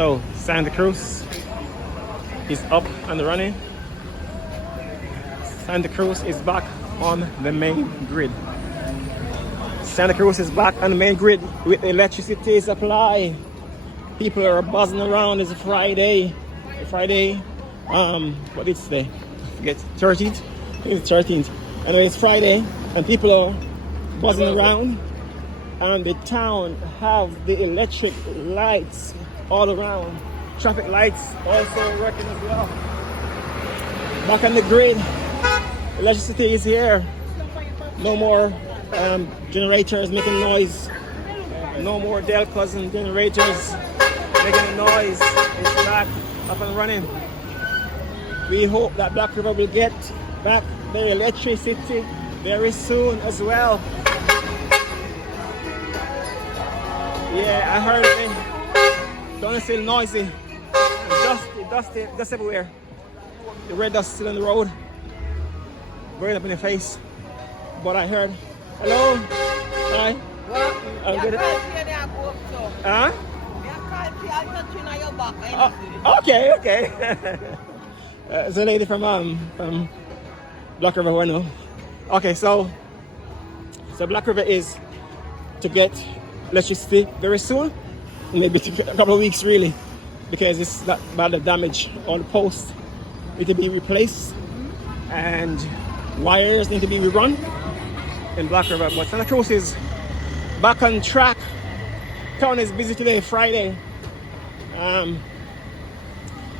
So Santa Cruz is up and running. Santa Cruz is back on the main grid. Santa Cruz is back on the main grid with electricity supply. People are buzzing around. It's a Friday. What is today? I forget. 13th? I think it's 13th. Anyway, it's Friday and people are buzzing around. And the town have the electric lights all around. Traffic lights also working as well. Back on the grid. Electricity is here. No more generators making noise. No more Del Cousin generators making a noise. It's back up and running. We hope that Black River will get back their electricity very soon as well. Yeah, I heard it. Don't still noisy. Dust everywhere. The red dust still on the road. Burning up in the face. But I heard, hello? Hi. I'm good. Huh? Okay. It's a lady from Black River, who I know. Okay, so Black River is to get electricity very soon, maybe a couple of weeks really, because it's that bad of damage on the post. Need to be replaced and wires need to be rerun in Black River. But Santa Cruz is back on track. Town is busy today, Friday. I'm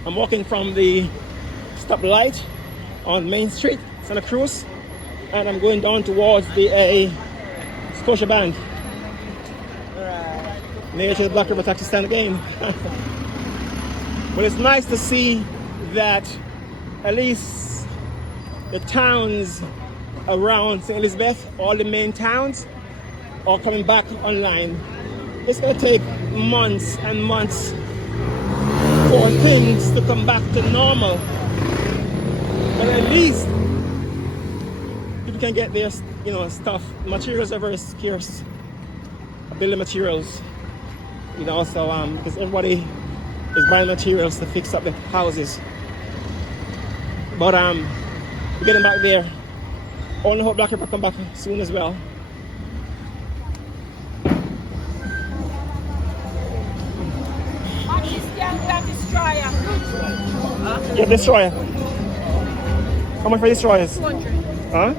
walking from the stoplight on Main Street, Santa Cruz, and I'm going down towards the Scotiabank. Near to the Black River taxi stand again. But it's nice to see that at least the towns around St. Elizabeth, all the main towns, are coming back online. It's going to take months and months for things to come back to normal. But at least people can get their stuff. Materials are very scarce. Building materials. So because everybody is buying materials to fix up the houses. But we're getting back there. Only hope Black River come back soon as well. Yeah, destroyer. How much for destroyers? 200. Huh?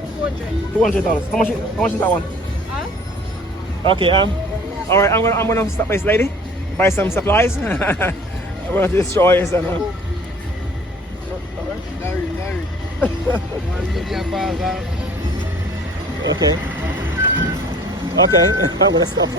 $200. How much is that one? Okay, all right, I'm gonna stop by this lady, buy some supplies. I'm gonna destroy it and okay, I'm gonna stop.